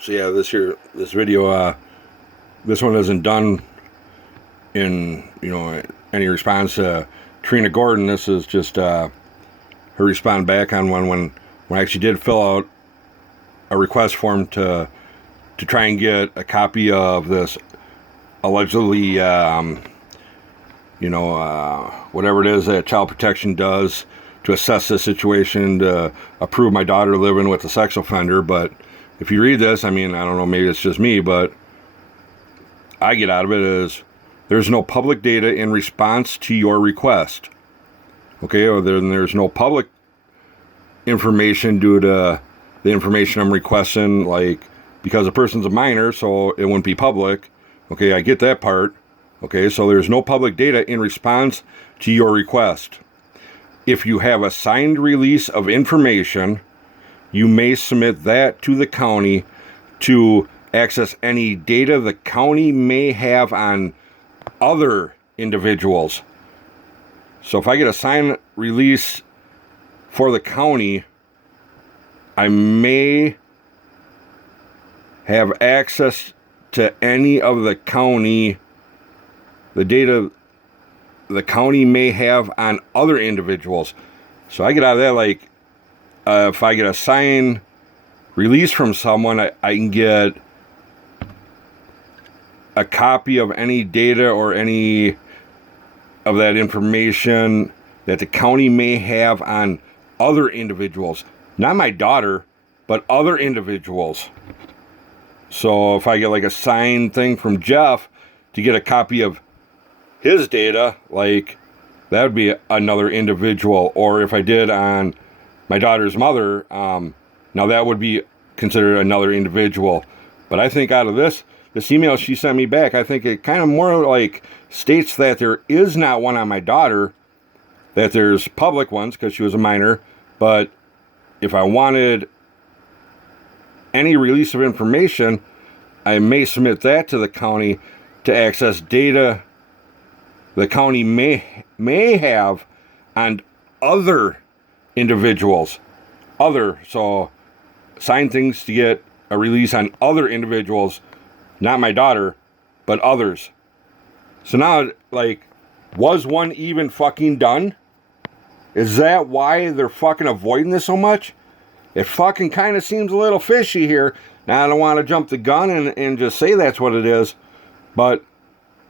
So yeah, this video, this one isn't done in, any response to Trina Gordon. This is just her respond back on one when I actually did fill out a request form to try and get a copy of this allegedly, whatever it is that Child Protection does to assess the situation to approve my daughter living with a sex offender. But if you read this, I don't know, maybe it's just me, but I get out of it is there's no public data in response to your request. Okay, or then there's no public information due to the information I'm requesting, like, because a person's a minor, so it wouldn't be public. Okay, I get that part. Okay, so there's no public data in response to your request. If you have a signed release of information, you may submit that to the county to access any data the county may have on other individuals. So if I get a signed release for the county, I may have access to any of the data the county may have on other individuals. So I get out of that, like, if I get a signed release from someone, I can get a copy of any data or any of that information that the county may have on other individuals. Not my daughter, but other individuals. So if I get like a signed thing from Jeff to get a copy of his data, like, that would be another individual. Or if I did on my daughter's mother, now that would be considered another individual. But I think out of this email she sent me back, I think it kind of more like states that there is not one on my daughter, that there's public ones because she was a minor. But if I wanted any release of information, I may submit that to the county to access data the county may have on other individuals. So sign things to get a release on other individuals, not my daughter, but others. So now, like, was one even fucking done? Is that why they're fucking avoiding this so much? It fucking kind of seems a little fishy here. Now, I don't want to jump the gun and just say that's what it is, but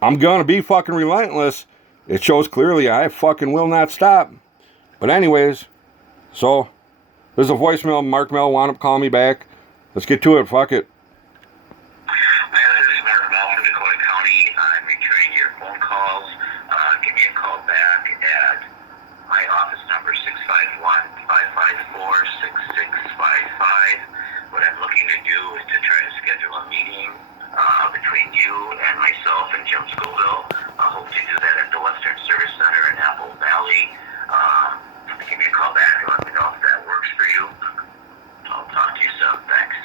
I'm going to be fucking relentless. It shows clearly I fucking will not stop. But anyways, so there's a voicemail. Mark Mel wound up calling me back. Let's get to it. Fuck it. This is Mark Mel from Dakota County. I'm returning your phone calls. Give me a call back at my office number, 651-554-6655. What I'm looking to do is to try to schedule a meeting between you and myself and Jim Scoville. I hope to do that at the Western Service Center in Apple Valley. Give me a call back and let me know if that works for you. I'll talk to you soon. Thanks.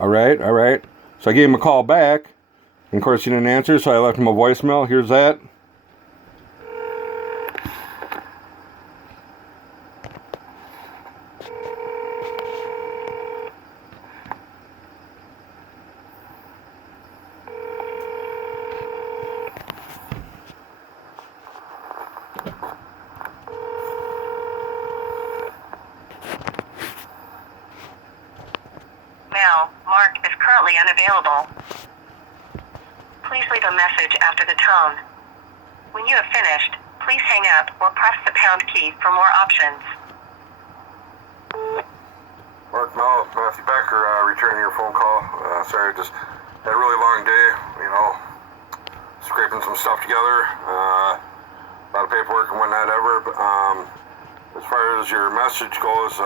All right. So I gave him a call back. And of course, he didn't answer, so I left him a voicemail. Here's that. Mark is currently unavailable. Please leave a message after the tone. When you have finished, please hang up or press the pound key for more options. Mark Mel, Matthew Becker, returning your phone call. Sorry, I just had a really long day, scraping some stuff together. A lot of paperwork and whatnot but as far as your message goes,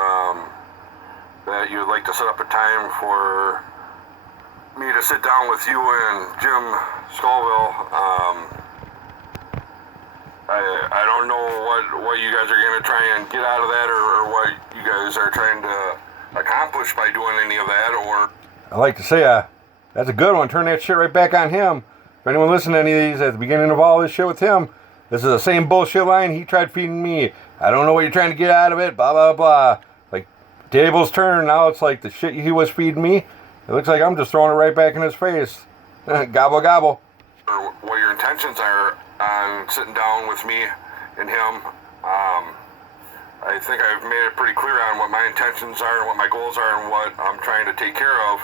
that you would like to set up a time for me to sit down with you and Jim Scoville. I don't know what you guys are going to try and get out of that, or what you guys are trying to accomplish by doing any of that. Or I like to say, that's a good one. Turn that shit right back on him. If anyone listened to any of these at the beginning of all this shit with him, this is the same bullshit line he tried feeding me. I don't know what you're trying to get out of it, blah, blah, blah. Like, tables turn. Now it's like the shit he was feeding me. It looks like I'm just throwing it right back in his face. Gobble, gobble. Or what your intentions are on sitting down with me and him. I think I've made it pretty clear on what my intentions are and what my goals are and what I'm trying to take care of.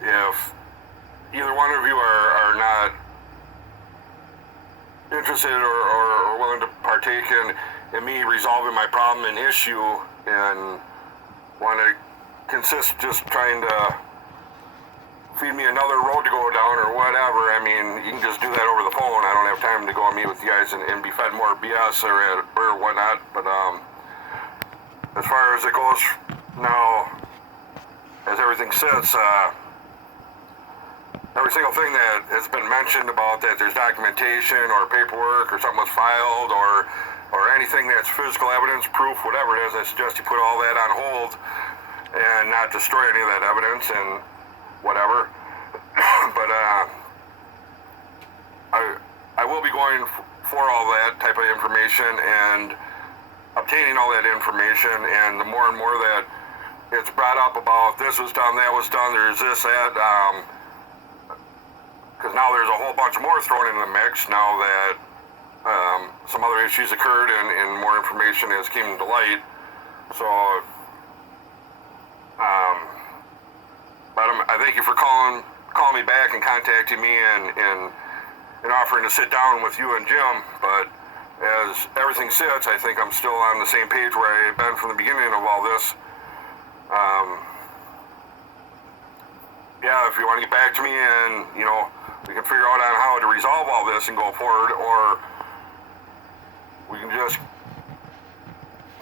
If either one of you are not interested or willing to partake in me resolving my problem and issue and want to consist just trying to feed me another road to go down or whatever, I mean, you can just do that over the phone. I don't have time to go and meet with you guys and be fed more BS or whatnot. But as far as it goes now, as everything sits, every single thing that has been mentioned about that there's documentation or paperwork or something was filed or anything that's physical evidence, proof, whatever it is, I suggest you put all that on hold and not destroy any of that evidence and whatever. But I will be going for all that type of information and obtaining all that information, and the more and more that it's brought up about this was done, that was done, there's this, that, because now there's a whole bunch more thrown into the mix now that some other issues occurred and more information has came to light. So but I thank you for calling me back and contacting me and offering to sit down with you and Jim. But as everything sits, I think I'm still on the same page where I've been from the beginning of all this. Yeah, if you want to get back to me and, you know, we can figure out on how to resolve all this and go forward, or we can just,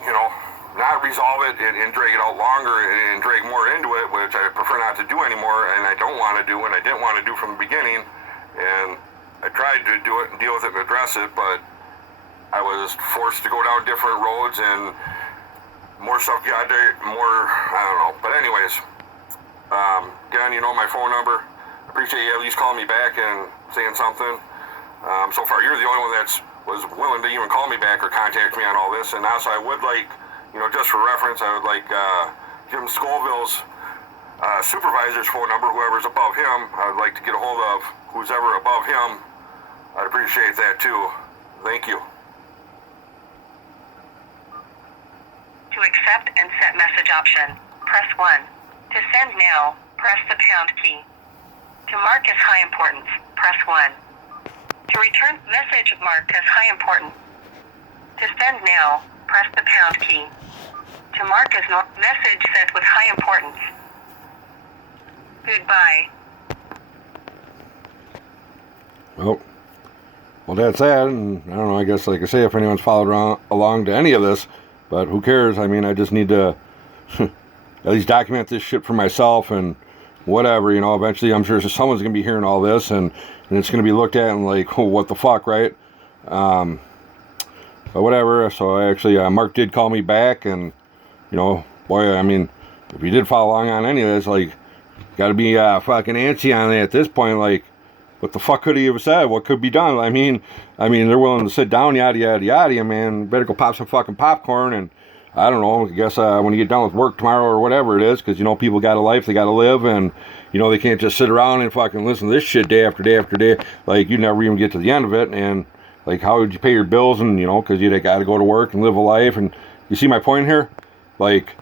you know, not resolve it and drag it out longer and drag more into it, which I prefer not to do anymore, and I don't want to do, and I didn't want to do from the beginning. And I tried to do it and deal with it and address it, but I was forced to go down different roads and more stuff got there, more, I don't know. But anyways, again, you know my phone number. Appreciate you at least calling me back and saying something. So far, you're the only one that's was willing to even call me back or contact me on all this. And also, I would like, you know, just for reference, I would like Jim Scoville's supervisor's phone number, whoever's above him. I would like to get a hold of who's ever above him. I'd appreciate that too. Thank you. To accept and set message option, press 1. To send now, press the pound key. To mark as high importance, press 1. To return message marked as high importance. To send now, press the pound key. To mark as message sent with high importance. Goodbye. Well, that's that, and I don't know, I guess, like I say, if anyone's followed along to any of this, but who cares? I mean, I just need to at least document this shit for myself and whatever, you know. Eventually, I'm sure someone's going to be hearing all this, and it's going to be looked at and like, oh, what the fuck, right? But whatever, so actually, Mark did call me back, and, you know, boy, I mean, if you did follow along on any of this, like, got to be fucking antsy on it at this point, like, what the fuck could he have said? What could be done? I mean, they're willing to sit down, yada, yada, yada, man. Better go pop some fucking popcorn, and I don't know, I guess when you get done with work tomorrow or whatever it is, because, you know, people got a life, they got to live, and, you know, they can't just sit around and fucking listen to this shit day after day after day. Like, you never even get to the end of it, and, like, how would you pay your bills, and, you know, because you got to go to work and live a life, and you see my point here? Like,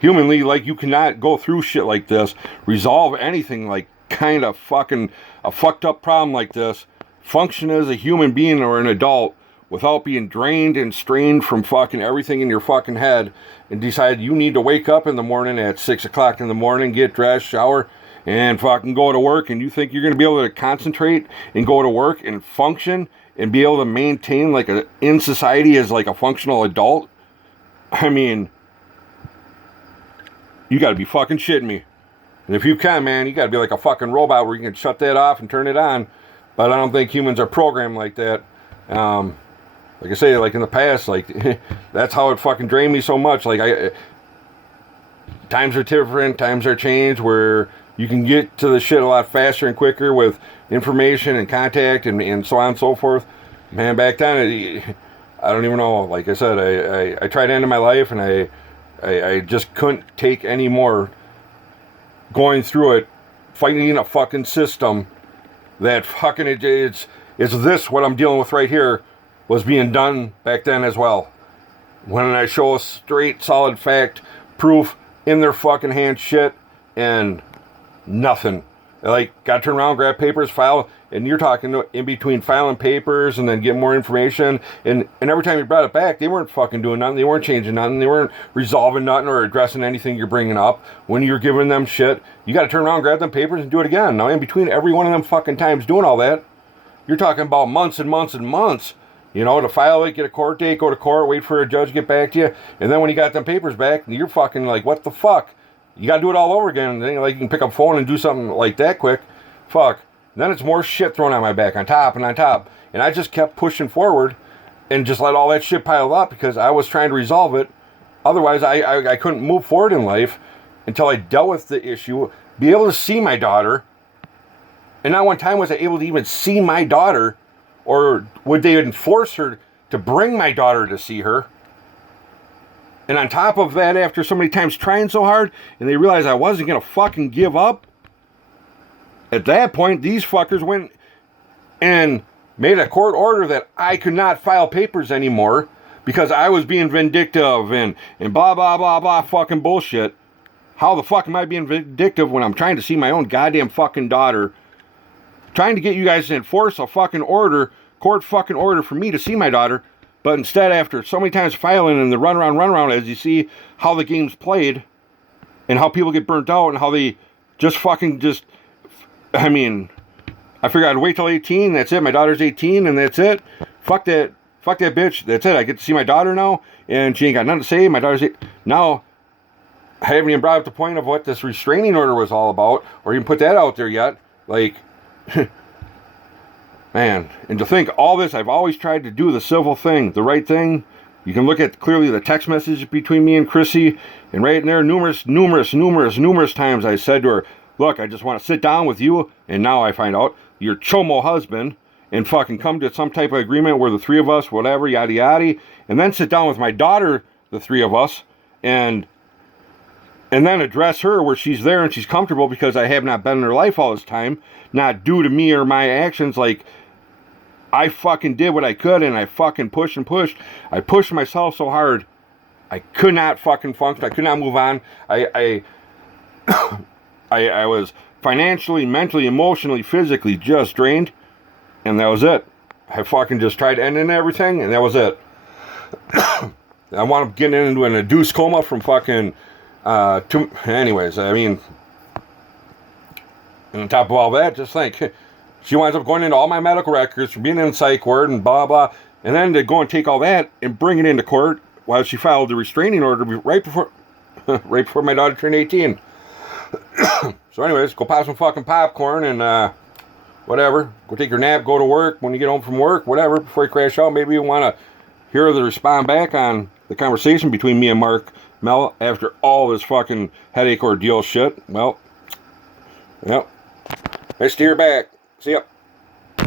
humanly, like, you cannot go through shit like this, resolve anything, like, kind of fucking a fucked up problem like this, function as a human being or an adult without being drained and strained from fucking everything in your fucking head, and decide you need to wake up in the morning at 6 o'clock in the morning, get dressed, shower, and fucking go to work, and you think you're going to be able to concentrate and go to work and function and be able to maintain like in society as like a functional adult? I mean, you got to be fucking shitting me. And if you can, man, you got to be like a fucking robot where you can shut that off and turn it on. But I don't think humans are programmed like that. Like I say, like in the past, like that's how it fucking drained me so much. Like times are different, times are changed, where you can get to the shit a lot faster and quicker with information and contact and so on and so forth. Man, back then, I don't even know. Like I said, I tried ending my life, and I just couldn't take any more going through it, fighting a fucking system that fucking it's this what I'm dealing with right here was being done back then as well. When I show a straight, solid fact, proof in their fucking hand shit, and nothing. Like, gotta turn around, grab papers, file, and you're talking in between filing papers and then getting more information, and every time you brought it back, they weren't fucking doing nothing, they weren't changing nothing, they weren't resolving nothing or addressing anything you're bringing up. When you're giving them shit, you gotta turn around, grab them papers, and do it again. Now, in between every one of them fucking times doing all that, you're talking about months and months and months, you know, to file it, get a court date, go to court, wait for a judge to get back to you, and then when you got them papers back, you're fucking like, what the fuck? You gotta do it all over again. And then, like, you can pick up a phone and do something like that quick. Fuck. And then it's more shit thrown on my back on top and on top. And I just kept pushing forward and just let all that shit pile up because I was trying to resolve it. Otherwise, I couldn't move forward in life until I dealt with the issue, be able to see my daughter. And not one time was I able to even see my daughter, or would they enforce her to bring my daughter to see her. And on top of that, after so many times trying so hard, and they realized I wasn't going to fucking give up, at that point, these fuckers went and made a court order that I could not file papers anymore because I was being vindictive and blah, blah, blah, blah fucking bullshit. How the fuck am I being vindictive when I'm trying to see my own goddamn fucking daughter? Trying to get you guys to enforce a fucking order, court fucking order for me to see my daughter. But instead, after so many times filing and the run around, as you see how the game's played and how people get burnt out and how they just fucking just, I mean, I figured I'd wait till 18, that's it, my daughter's 18, and that's it. Fuck that bitch, that's it, I get to see my daughter now, and she ain't got nothing to say, my daughter's 8. Now, I haven't even brought up the point of what this restraining order was all about, or even put that out there yet, like, man, and to think all this, I've always tried to do the civil thing, the right thing. You can look at clearly the text message between me and Chrissy, and right in there, numerous times I said to her, look, I just want to sit down with you, and now I find out, your chomo husband, and fucking come to some type of agreement where the three of us, whatever, yada yada, and then sit down with my daughter, the three of us, and then address her where she's there and she's comfortable because I have not been in her life all this time, not due to me or my actions. Like, I fucking did what I could, and I fucking pushed and pushed. I pushed myself so hard, I could not fucking function. I could not move on. I was financially, mentally, emotionally, physically just drained, and that was it. I fucking just tried ending everything, and that was it. I wound up getting into an induced coma from fucking, anyways, I mean, and on top of all that, just think, she winds up going into all my medical records for being in psych ward and blah, blah, and then to go and take all that and bring it into court while she filed the restraining order right before my daughter turned 18. So anyways, go pop some fucking popcorn and whatever. Go take your nap, go to work. When you get home from work, whatever, before you crash out, maybe you want to hear the respond back on the conversation between me and Mark Mel after all this fucking headache ordeal shit. Well, yep. Nice to hear back. See ya.